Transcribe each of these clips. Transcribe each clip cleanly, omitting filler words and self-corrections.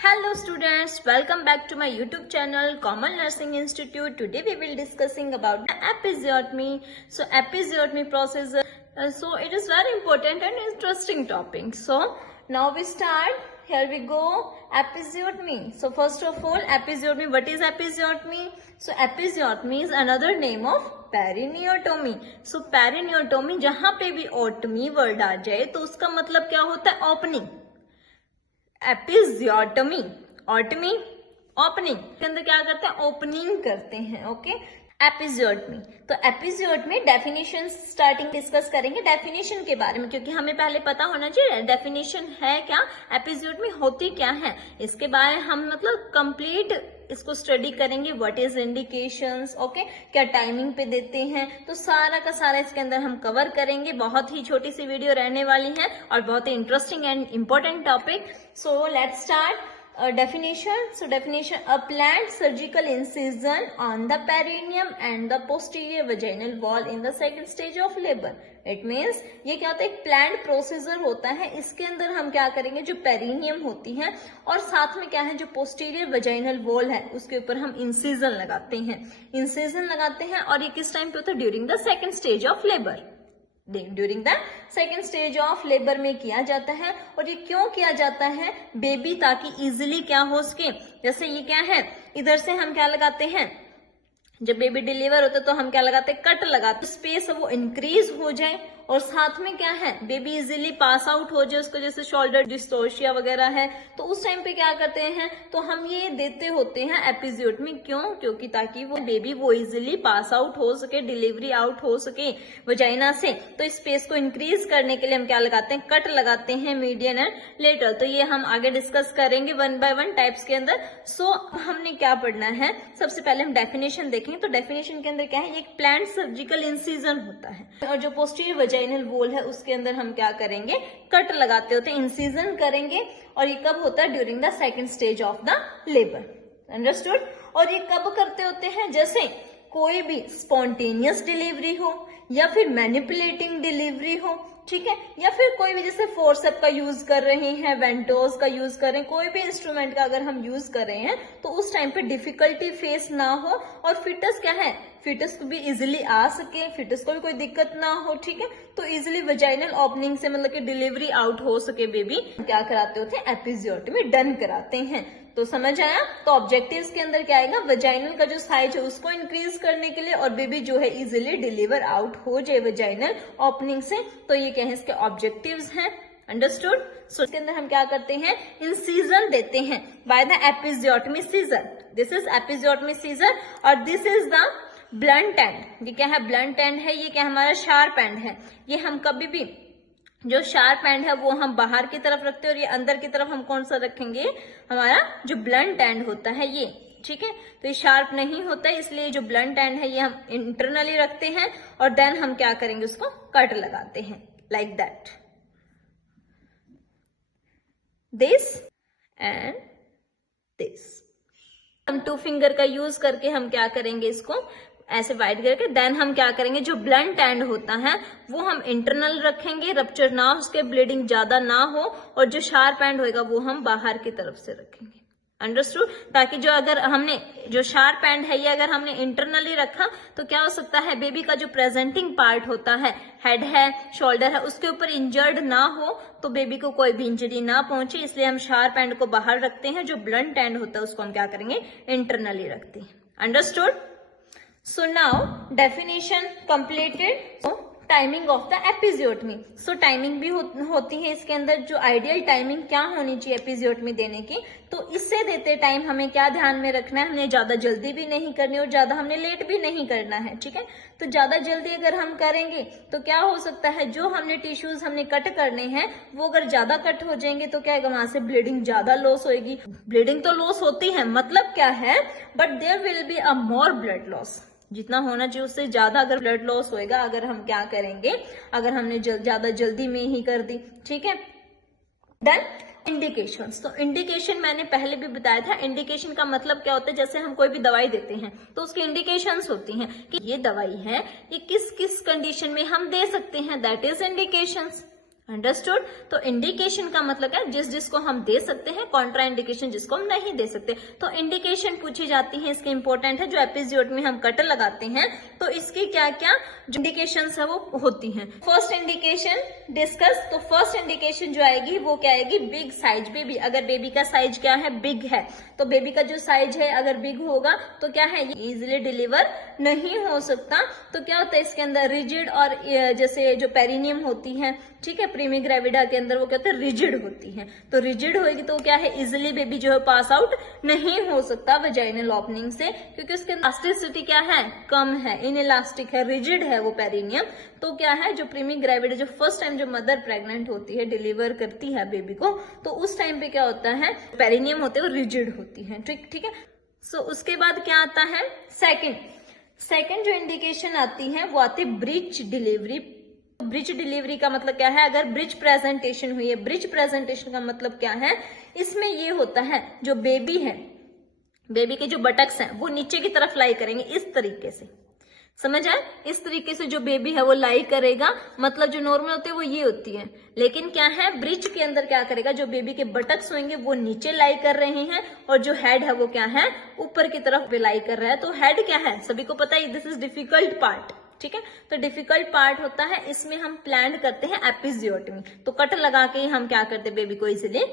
Hello students, welcome back to my YouTube channel Common Nursing Institute. Today we will discussing about the episiotomy. So episiotomy process, so it is very important and interesting topic. So now we start. Here we go. Episiotomy. So first of all, episiotomy. What is episiotomy? So episiotomy is another name of पेरिनियोटोमी. सो पेरिनियोटोमी, जहां पे भी ओटमी word आ जाए तो उसका मतलब क्या होता है? ओपनिंग. एपिजियोटमी, ऑटमी, ओपनिंग के अंदर क्या करते हैं? ओपनिंग करते हैं. Okay, episiotomy. तो एपिजियोटमी डेफिनेशन स्टार्टिंग डिस्कस करेंगे डेफिनेशन के बारे में, क्योंकि हमें पहले पता होना चाहिए डेफिनेशन है क्या, एपिजियोटमी होती क्या है. इसके बारे में हम मतलब कंप्लीट इसको स्टडी करेंगे. व्हाट इज इंडिकेशंस, ओके, क्या टाइमिंग पे देते हैं, तो सारा का सारा इसके अंदर हम कवर करेंगे. बहुत ही छोटी सी वीडियो रहने वाली है और बहुत ही interesting and important topic. So let's start. Definition. So definition: a planned surgical incision on the perineum and the posterior vaginal wall in the second stage of labor. It means ये क्या होता है? एक planned procedure होता है. इसके अंदर हम क्या करेंगे? जो पेरिनियम होती है और साथ में क्या है, जो पोस्टीरियर वजाइनल वॉल है उसके ऊपर हम इंसिजन लगाते हैं. इंसिजन लगाते हैं और ये किस टाइम पे होता है? During the second stage of labour. During the second stage of labour में किया जाता है. और ये क्यों किया जाता है? बेबी ताकि इजिली क्या हो सके. जैसे ये क्या है, इधर से हम क्या लगाते हैं, जब बेबी डिलीवर होता है तो हम क्या लगाते हैं? कट लगाते. स्पेस वो इंक्रीज हो जाए और साथ में क्या है, बेबी इजीली पास आउट हो जाए. उसको जैसे शोल्डर डिस्टोर्शिया वगैरह है तो उस टाइम पे क्या करते हैं, तो हम ये देते होते हैं एपिजियोटमी. क्यों? क्योंकि ताकि वो बेबी वो इजीली पास आउट हो सके, डिलीवरी आउट हो सके वजाइना से. तो स्पेस को इंक्रीज करने के लिए हम क्या लगाते हैं? कट लगाते हैं, मीडियन एंड लेटरल. तो ये हम आगे डिस्कस करेंगे वन बाय वन टाइप्स के अंदर. सो हमने क्या पढ़ना है, सबसे पहले हम डेफिनेशन देखेंगे. तो डेफिनेशन के अंदर क्या है, एक प्लान्ड सर्जिकल इंसिजन होता है और जो पोस्टीरियर वजाइनल वॉल है उसके अंदर हम क्या करेंगे? कट लगाते होते हैं, इंसिजन करेंगे. और ये कब होता है? During the second stage of the labour. Understood. और ये कब करते होते हैं? जैसे कोई भी स्पॉन्टेनियस डिलीवरी हो या फिर मैनिपुलेटिंग डिलीवरी हो, ठीक है, या फिर कोई भी जैसे फोर्सेप का यूज कर रहे हैं, वेंटोस का यूज कर रहे हैं, कोई भी इंस्ट्रूमेंट का अगर हम यूज कर रहे हैं तो उस टाइम पे डिफिकल्टी फेस ना हो और फिटस क्या है, फिटस को भी इजिली आ सके, फिटस को भी कोई दिक्कत ना हो, ठीक है, तो इजिली वजाइनल ओपनिंग से मतलब कि डिलीवरी आउट हो सके बेबी, क्या कराते होते हैं? एपिजियोटमी डन कराते हैं. तो समझ आया? तो ऑब्जेक्टिव्स के अंदर क्या आएगा? वजाइनल का जो साइज है उसको इंक्रीज करने के लिए और बेबी जो है इजिली डिलीवर आउट हो जाए वजाइनल ओपनिंग से. तो ये क्या है, इसके ऑब्जेक्टिव्स हैं. अंडरस्टूड. सो इसके अंदर हम क्या करते हैं? इंसिजन देते हैं by the episiotomy scissor. This is episiotomy scissor और this is the blunt end. ये क्या है? ब्लंट एंड है. ये क्या हमारा? शार्प एंड है. ये हम कभी भी जो शार्प एंड है वो हम बाहर की तरफ रखते हैं और ये अंदर की तरफ हम कौन सा रखेंगे? हमारा जो ब्लंट एंड होता है ये, ठीक है. तो ये शार्प नहीं होता है, इसलिए जो ब्लंट एंड है ये हम इंटरनली रखते हैं और देन हम क्या करेंगे? उसको कट लगाते हैं like that. This and this. हम 2 फिंगर का यूज करके हम क्या करेंगे? इसको ऐसे वाइड करके देन हम क्या करेंगे? जो ब्लंट एंड होता है वो हम इंटरनल रखेंगे, रप्चर ना हो उसके, ब्लीडिंग ज्यादा ना हो, और जो शार्प एंड होएगा वो हम बाहर की तरफ से रखेंगे. अंडरस्टूड. ताकि जो अगर हमने जो शार्प एंड है ये अगर हमने इंटरनली रखा तो क्या हो सकता है, बेबी का जो प्रेजेंटिंग पार्ट होता है, हेड है, शोल्डर है, उसके ऊपर इंजर्ड ना हो, तो बेबी को कोई भी इंजरी ना पहुंचे, इसलिए हम शार्प एंड को बाहर रखते हैं. जो ब्लंट एंड होता है उसको हम क्या करेंगे? इंटरनली रखते हैं. Understood. So now definition completed. So timing of the episiotomy. So timing भी होती है इसके अंदर. जो आइडियल टाइमिंग क्या होनी चाहिए एपिजियोटमी देने की, तो इससे देते टाइम हमें क्या ध्यान में रखना है? हमें ज्यादा जल्दी भी नहीं करनी और ज्यादा हमने लेट भी नहीं करना है, ठीक है. तो ज्यादा जल्दी अगर हम करेंगे तो क्या हो सकता है, जो हमने टिश्यूज हमने कट करने हैं वो अगर ज्यादा कट हो जाएंगे तो क्या है, वहां से ब्लीडिंग ज्यादा लॉस होगी. ब्लीडिंग तो लॉस होती है, मतलब क्या है, but there will be a more blood loss. जितना होना चाहिए उससे ज्यादा अगर ब्लड लॉस होएगा अगर हम क्या करेंगे, अगर हमने ज्यादा जल्दी में ही कर दी, ठीक है. Then indications. तो इंडिकेशन मैंने पहले भी बताया था. इंडिकेशन का मतलब क्या होता है, जैसे हम कोई भी दवाई देते हैं तो उसकी इंडिकेशंस होती हैं कि ये दवाई है, ये किस किस कंडीशन में हम दे सकते हैं, दैट इज इंडिकेशंस. अंडरस्टूड। तो इंडिकेशन का मतलब है जिसको हम दे सकते हैं, कॉन्ट्रा इंडिकेशन जिसको हम नहीं दे सकते। तो इंडिकेशन पूछी जाती है, इसके इंपॉर्टेंट है। जो एपिजियोट में हम कट लगाते हैं तो इसकी क्या क्या जो इंडिकेशंस है वो होती हैं। First indication discuss. तो फर्स्ट इंडिकेशन जो आएगी वो क्या आएगी, बिग साइज बेबी। अगर बेबी का साइज क्या है, बिग है, तो बेबी का जो साइज है अगर बिग होगा तो क्या है, ये इजिली डिलीवर नहीं हो सकता। तो क्या होता है इसके अंदर रिजिड, और जैसे जो पेरिनियम होती है, ठीक है, प्रीमी ग्रेविडा के अंदर वो क्या होता है, रिजिड होती है। तो रिजिड होगी तो क्या है, इजिली बेबी जो है पास आउट नहीं हो सकता वजाइनल ओपनिंग से, क्योंकि उसके इलास्टिसिटी क्या है, कम है, इनइलास्टिक है, रिजिड है वो पेरिनियम। तो क्या है, जो प्रीमी ग्रेविडा, जो फर्स्ट टाइम जो मदर प्रेग्नेंट होती है, डिलीवर करती है बेबी को, तो उस टाइम पे क्या होता है, पेरिनियम होते हैं वो रिजिड होती है। ठीक है। सो उसके बाद क्या आता है, सेकंड जो इंडिकेशन आती है वो आती है ब्रिज डिलीवरी। ब्रिज डिलीवरी का मतलब क्या है, अगर ब्रिज प्रेजेंटेशन हुई है, ब्रिज प्रेजेंटेशन का मतलब क्या है, इसमें ये होता है जो बेबी है, बेबी के जो बटक्स हैं वो नीचे की तरफ लाई करेंगे, इस तरीके से, समझ आए, इस तरीके से जो बेबी है वो लाई करेगा। मतलब जो नॉर्मल होती है वो ये होती है, लेकिन क्या है ब्रिज के अंदर क्या करेगा, जो बेबी के बटक्स होंगे वो नीचे लाई कर रहे हैं, और जो हेड है वो क्या है, ऊपर की तरफ लाई कर रहा है। तो हेड क्या है, सभी को पता है, दिस इज डिफिकल्ट पार्ट। ठीक है, तो डिफिकल्ट पार्ट होता है, इसमें हम प्लान करते हैं एपिजियोटमी। तो कट लगा के हम क्या करते हैं, बेबी को इजिली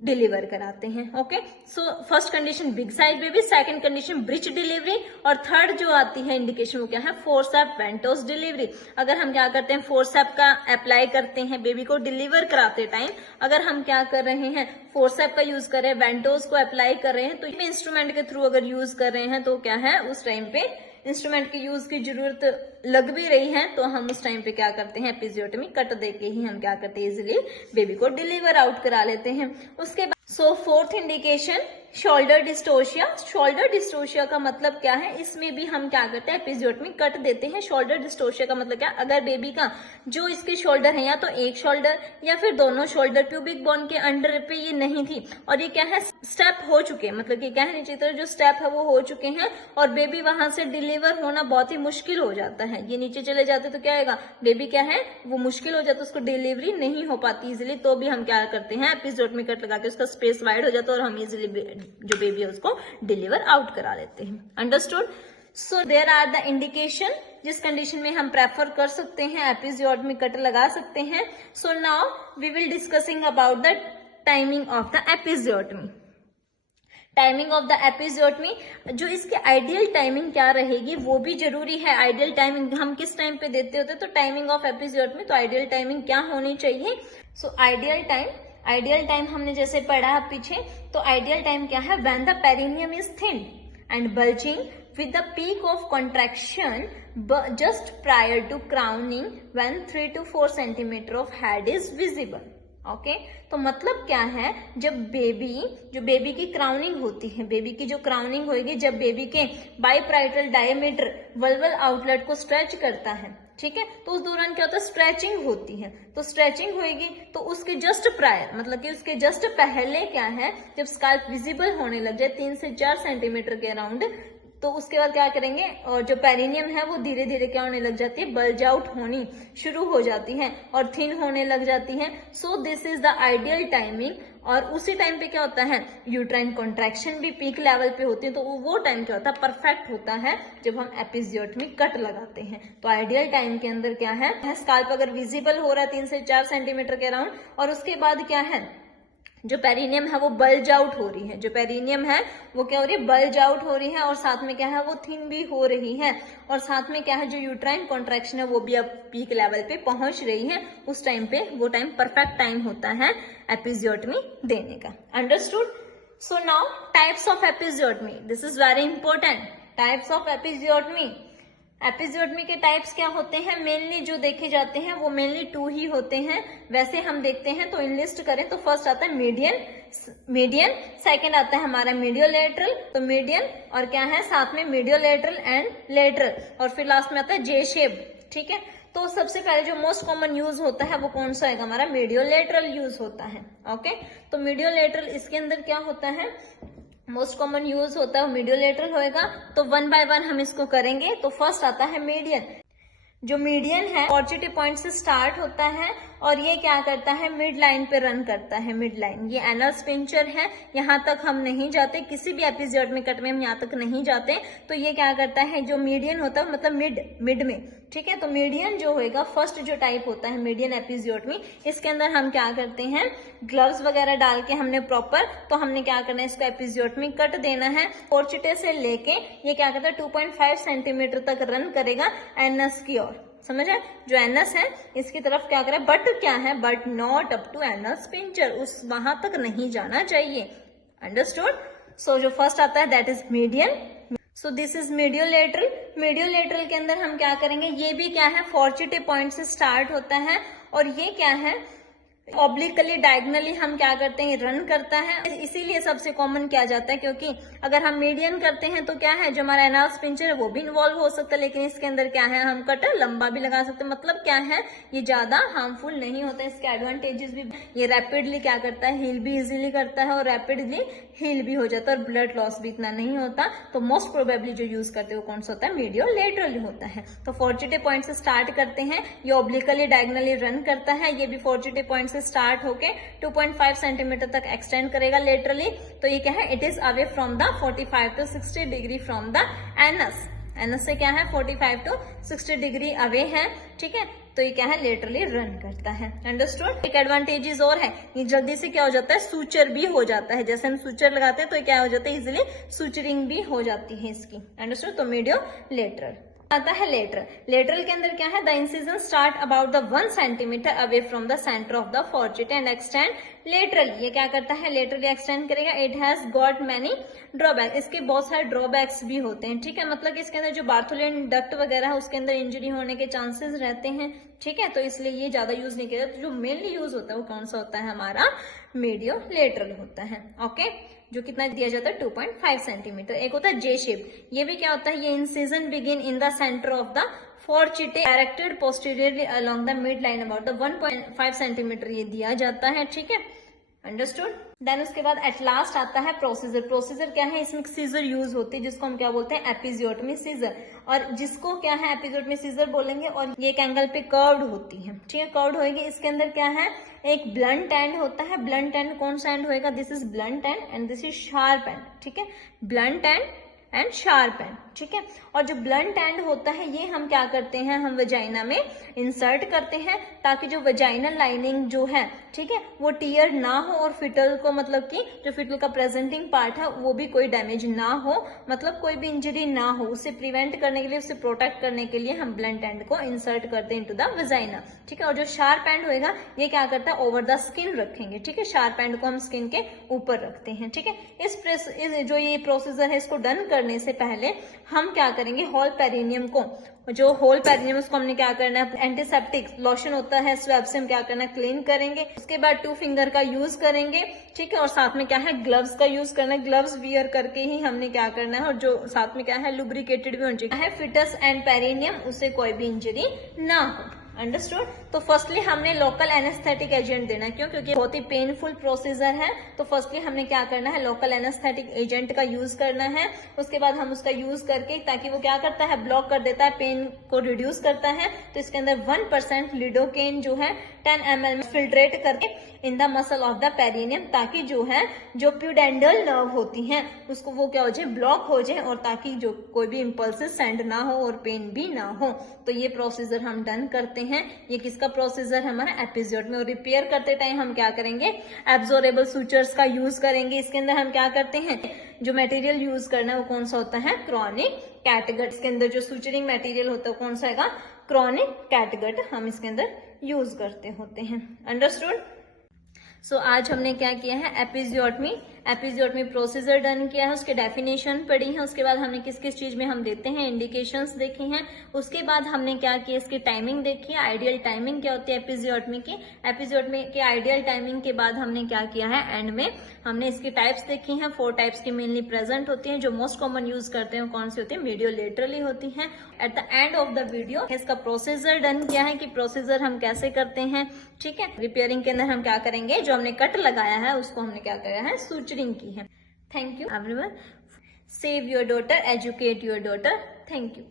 डिलीवर कराते हैं। Okay, so first condition big size baby, second condition bridge delivery, और थर्ड जो आती है इंडिकेशन वो क्या है, फोर्सेप वेंटोस डिलीवरी। अगर हम क्या करते हैं, फोर्सेप का अप्लाई करते हैं बेबी को डिलीवर कराते टाइम, अगर हम क्या कर रहे हैं, फोर्सेप का यूज कर रहे हैं, वेंटोस को अप्लाई कर रहे हैं, तो इंस्ट्रूमेंट के थ्रू अगर यूज कर रहे हैं तो क्या है, उस टाइम पे इंस्ट्रूमेंट के यूज की जरूरत लग भी रही है, तो हम उस टाइम पे क्या करते हैं, एपिजियोटमी कट देके ही हम क्या करते हैं, इजिली बेबी को डिलीवर आउट करा लेते हैं। उसके बाद fourth indication shoulder dystocia. Shoulder dystocia का मतलब क्या है, इसमें भी हम क्या करते हैं, एपिजियोटमी कट देते हैं। शोल्डर डिस्टोशिया का मतलब क्या, अगर बेबी का जो इसके शोल्डर है, या तो एक शोल्डर या फिर दोनों शोल्डर प्यूबिक बोन के अंडर पे ये नहीं थी, और ये क्या है, स्टेप हो चुके हैं, मतलब कि क्या है, नीचे तरफ जो स्टेप है वो हो चुके हैं, और बेबी वहां से डिलीवर होना बहुत ही मुश्किल हो जाता है। ये नीचे चले जाते तो क्या आएगा, बेबी क्या है, वो मुश्किल हो जाता है, उसको डिलीवरी नहीं हो पाती इजिली। तो भी हम क्या करते हैं, एपिजियोटमी कट लगा के उसका स्पेस वाइड हो जाता है, और हम इजिली जो बेबी है उसको डिलीवर आउट करा लेते हैं। Understood. So there are the indication जिस कंडीशन में हम प्रेफर कर सकते हैं एपिजियोटमी कट लगा सकते हैं। So now we will discussing about the timing of the episiotomy. Timing of the episiotomy, जो इसकी आइडियल टाइमिंग क्या रहेगी वो भी जरूरी है। आइडियल टाइमिंग हम किस टाइम पे देते होते, तो टाइमिंग ऑफ एपिजियोटमी, तो आइडियल टाइमिंग क्या होनी चाहिए। सो आइडियल टाइम हमने जैसे पढ़ा पीछे, तो आइडियल टाइम क्या है, when the perineum is thin and bulging with the peak of contraction just prior to crowning when 3 to 4 centimeter of head is visible. Okay, तो मतलब क्या है, जब बेबी की क्राउनिंग होती है, बेबी की जो क्राउनिंग होगी, जब बेबी के बाइपराइटल डायमीटर वल्वल आउटलेट को स्ट्रेच करता है, ठीक है, तो उस दौरान क्या होता है, स्ट्रेचिंग होती है। तो स्ट्रेचिंग होगी तो उसके जस्ट प्रायर, मतलब कि उसके जस्ट पहले क्या है, जब स्काल्प विजिबल होने लग जाए 3 से 4 सेंटीमीटर के अराउंड, तो उसके बाद क्या करेंगे, और जो पेरिनियम है वो धीरे धीरे क्या होने लग जाती है, बल्ज आउट होनी शुरू हो जाती है और थिन होने लग जाती है। So this is the ideal timing. और उसी टाइम पे क्या होता है, यूट्राइन कॉन्ट्रैक्शन भी पीक लेवल पे होती है, तो वो टाइम क्या होता है, परफेक्ट होता है जब हम एपिजियोटमी कट लगाते हैं। तो आइडियल टाइम के अंदर क्या है, स्काल्प अगर विजिबल हो रहा है 3 से 4 सेंटीमीटर के अराउंड, और उसके बाद क्या है, जो पेरिनियम है वो बल्ज आउट हो रही है, जो पेरिनियम है वो क्या हो रही है, बल्ज आउट हो रही है, और साथ में क्या है, वो थिन भी हो रही है, और साथ में क्या है, जो यूट्राइन कॉन्ट्रैक्शन है वो भी अब पीक लेवल पे पहुंच रही है। उस टाइम पे वो टाइम परफेक्ट टाइम होता है एपिजियोटमी देने का। Understood. So now types of episiotomy, this is very important. Types of episiotomy, episiotomy के टाइप्स क्या होते हैं, मेनली जो देखे जाते हैं वो मेनली 2 ही होते हैं। वैसे हम देखते हैं तो इनलिस्ट करें तो फर्स्ट आता है मीडियन, सेकंड आता है हमारा मीडियोलेटरल, तो मीडियन, और क्या है साथ में मीडियोलेटरल एंड लेटरल, और फिर लास्ट में आता है जे शेप। ठीक है, तो सबसे पहले जो मोस्ट कॉमन यूज होता है वो कौन सा है, हमारा मीडियोलेटरल यूज होता है। ओके, तो मीडियोलेटरल, इसके अंदर क्या होता है, मोस्ट कॉमन यूज होता है मीडियोलेटरल होएगा। तो 1 बाय 1 हम इसको करेंगे। तो फर्स्ट आता है मीडियन। जो मीडियन है पॉजिटिव पॉइंट से स्टार्ट होता है और ये क्या करता है, मिड लाइन पे रन करता है, मिड लाइन। ये एनस पिंचर है, यहाँ तक हम नहीं जाते, किसी भी एपिसोड में कट में हम यहाँ तक नहीं जाते। तो ये क्या करता है, जो मीडियन होता है मतलब मिड में, ठीक है। तो मीडियन जो होगा, फर्स्ट जो टाइप होता है मीडियन एपिसोड में, इसके अंदर हम क्या करते हैं, ग्लव्स वगैरह डाल के हमने प्रॉपर, तो हमने क्या करना है, इसको एपिसोड में कट देना है। फोर्चिटे से लेके ये क्या करता है 2.5 सेंटीमीटर तक रन करेगा एनस की ओर, समझ है। जो एनस है इसकी तरफ क्या करे, बट क्या है, but not up to anus sphincter, उस वहां तक नहीं जाना चाहिए। अंडरस्टूड। सो जो फर्स्ट आता है that is median. So this is mediolateral. Mediolateral के अंदर हम क्या करेंगे, ये भी क्या है, फोर्चिटे पॉइंट से स्टार्ट होता है, और ये क्या है, ऑब्लिकली डायगनली हम क्या करते हैं, रन करता है। इसीलिए सबसे कॉमन किया जाता है, क्योंकि अगर हम मीडियन करते हैं तो क्या है, जो हमारा एनास पिंचर है वो भी इन्वॉल्व हो सकता है, लेकिन इसके अंदर क्या है, हम कट लंबा भी लगा सकते हैं। मतलब क्या है, ये ज्यादा हार्मफुल नहीं होता है। इसके एडवांटेजेस भी, ये रैपिडली क्या करता है, हील भी इजीली करता है, और रैपिडली हील भी हो जाता है, और ब्लड लॉस भी इतना नहीं होता। तो मोस्ट प्रोबेबली जो यूज करते हैं वो कौन सा होता है, मीडियोलेटरल होता है। तो फोर्चिटे पॉइंट से स्टार्ट करते हैं, ये ऑब्लिकली डायगनली रन करता है, ये भी फोर्चिटे पॉइंट से स्टार्ट होके 2.5 सेंटीमीटर तक एक्सटेंड करेगा लेटरली। तो ये क्या है, it is away from the 45 to 60 degree from the anus. Anus से क्या है 45 to 60 डिग्री अवे है, ठीक है। तो ये क्या है, लेटरली रन करता है। अंडरस्टूड। एक एडवांटेजेस और है, ये जल्दी से क्या हो जाता है, सूचर भी हो जाता है। जैसे हम सूचर लगाते हैं तो क्या हो जाता है, इजिली सूचरिंग भी हो जाती है इसकी। अंडरस्टूड। तो मीडियोलेटरल आता है लेटरल। लेटरल के अंदर क्या है, the incision start about the 1 centimetre away from the centre of the fourchette and extend laterally. ये क्या करता है, लेटरली एक्सटेंड करेगा। It has got many drawback, इसके बहुत सारे ड्रॉबैक्स भी होते हैं, ठीक है। मतलब कि इसके अंदर जो बार्थोलिन डक्ट वगैरह है उसके अंदर इंजरी होने के चांसेस रहते हैं, ठीक है। तो इसलिए ये ज्यादा यूज नहीं किया। तो जो मेनली यूज होता है वो कौन सा होता है, हमारा मीडियोलेटरल होता है। ओके, जो कितना दिया जाता है 2.5 सेंटीमीटर। एक होता है जे शेप, ये भी क्या होता है, ये incision begin in the centre of the fourchette directed posteriorly along the mid line about the 1.5 centimetre ये दिया जाता है, ठीक है। अंडरस्टूड। देन उसके बाद एट लास्ट आता है प्रोसीजर। प्रोसीजर क्या है, इसमें सीजर यूज होती है, जिसको हम क्या बोलते हैं, एपिजियोटमी सीजर। और जिसको क्या है, एपिजियोटमी सीजर बोलेंगे। और ये एक एंगल पे कर्व्ड होती है, ठीक है, कर्व्ड होगी। इसके अंदर क्या है, एक ब्लंट एंड होता है। ब्लंट एंड कौन सा एंड होएगा, this is blunt and and this is sharp and, ठीक है। ब्लंट एंड शार्प एंड, ठीक है। और जो ब्लंट एंड होता है ये हम क्या करते हैं, हम वजाइना में इंसर्ट करते हैं, ताकि जो वजाइनल लाइनिंग जो है, ठीक है, वो टियर ना हो, और फिटल को, मतलब कि जो फिटल का प्रेजेंटिंग पार्ट है वो भी कोई डैमेज ना हो, मतलब कोई भी इंजरी ना हो, उसे प्रिवेंट करने के लिए, उसे प्रोटेक्ट करने के लिए हम ब्लंट एंड को इंसर्ट करते हैं इनटू द वजाइना, ठीक है। और जो शार्प एंड होएगा ये क्या करता है, ओवर द स्किन रखेंगे, ठीक है। शार्प एंड को हम स्किन के ऊपर रखते हैं, ठीक है। इस जो ये प्रोसीजर है इसको डन करने से पहले हम क्या करेंगे, होल पेरिनियम को, जो होल पेरिनियम उसको हमने क्या करना है, एंटीसेप्टिक लोशन होता है स्वैब से हम क्या करना है, क्लीन करेंगे। उसके बाद 2 फिंगर का यूज करेंगे, ठीक है। और साथ में क्या है, ग्लव्स का यूज करना है। ग्लव्स वियर करके ही हमने क्या करना है, और जो साथ में क्या है, लुब्रिकेटेड भी होना चाहिए, फिटस एंड पेरिनियम, उसे कोई भी इंजरी ना हो। अंडरस्टूड। तो फर्स्टली हमने लोकल एनेस्थेटिक एजेंट देना है, क्यों, क्योंकि बहुत ही पेनफुल प्रोसीजर है। तो फर्स्टली हमने क्या करना है, लोकल एनेस्थेटिक एजेंट का यूज करना है। उसके बाद हम उसका यूज करके, ताकि वो क्या करता है, ब्लॉक कर देता है, पेन को रिड्यूस करता है। तो इसके अंदर 1% लिडोकेन जो है 10 ml में फिल्ट्रेट करके in the muscle of the perineum, ताकि जो है, जो प्यूडेंडल नर्व होती हैं उसको वो क्या हो जाए, ब्लॉक हो जाए, और ताकि जो कोई भी इम्पल्सेस सेंड ना हो और पेन भी ना हो। तो ये प्रोसीजर हम डन करते हैं। ये किसका प्रोसीजर है, हमारा एपिसोड में। और रिपेयर करते टाइम हम क्या करेंगे, एब्जॉर्बेबल सूचर्स का यूज करेंगे। इसके अंदर हम क्या करते हैं, जो मटेरियल यूज करना है वो कौन सा होता है, क्रॉनिक कैटगट। इसके अंदर जो सूचरिंग मटेरियल होता है कौन सा है, क्रॉनिक कैटगट हम इसके अंदर यूज करते होते हैं। अंडरस्टूड। सो आज हमने क्या किया है, एपिजियोटमी प्रोसीजर डन किया है, उसके डेफिनेशन पढ़ी है। उसके बाद हमने किस किस चीज में हम देते हैं, इंडिकेशंस देखी हैं। उसके बाद हमने क्या किया, इसकी टाइमिंग देखी है, आइडियल टाइमिंग क्या होती है एपिजियोटमी की। एपिजियोटमी के आइडियल टाइमिंग के बाद हमने क्या किया है, एंड में हमने इसकी टाइप्स देखी हैं। 4 टाइप्स की मेनली प्रेजेंट होती हैं। जो मोस्ट कॉमन यूज करते हैं कौन सी होती है, मीडियोलेटरली होती है। At the end of the video इसका प्रोसीजर डन किया है, कि प्रोसीजर हम कैसे करते हैं, ठीक है। रिपेयरिंग के अंदर हम क्या करेंगे, जो हमने कट लगाया है उसको हमने क्या किया है, सूचरिंग की है। Thank you everyone. Save your daughter, educate your daughter. Thank you.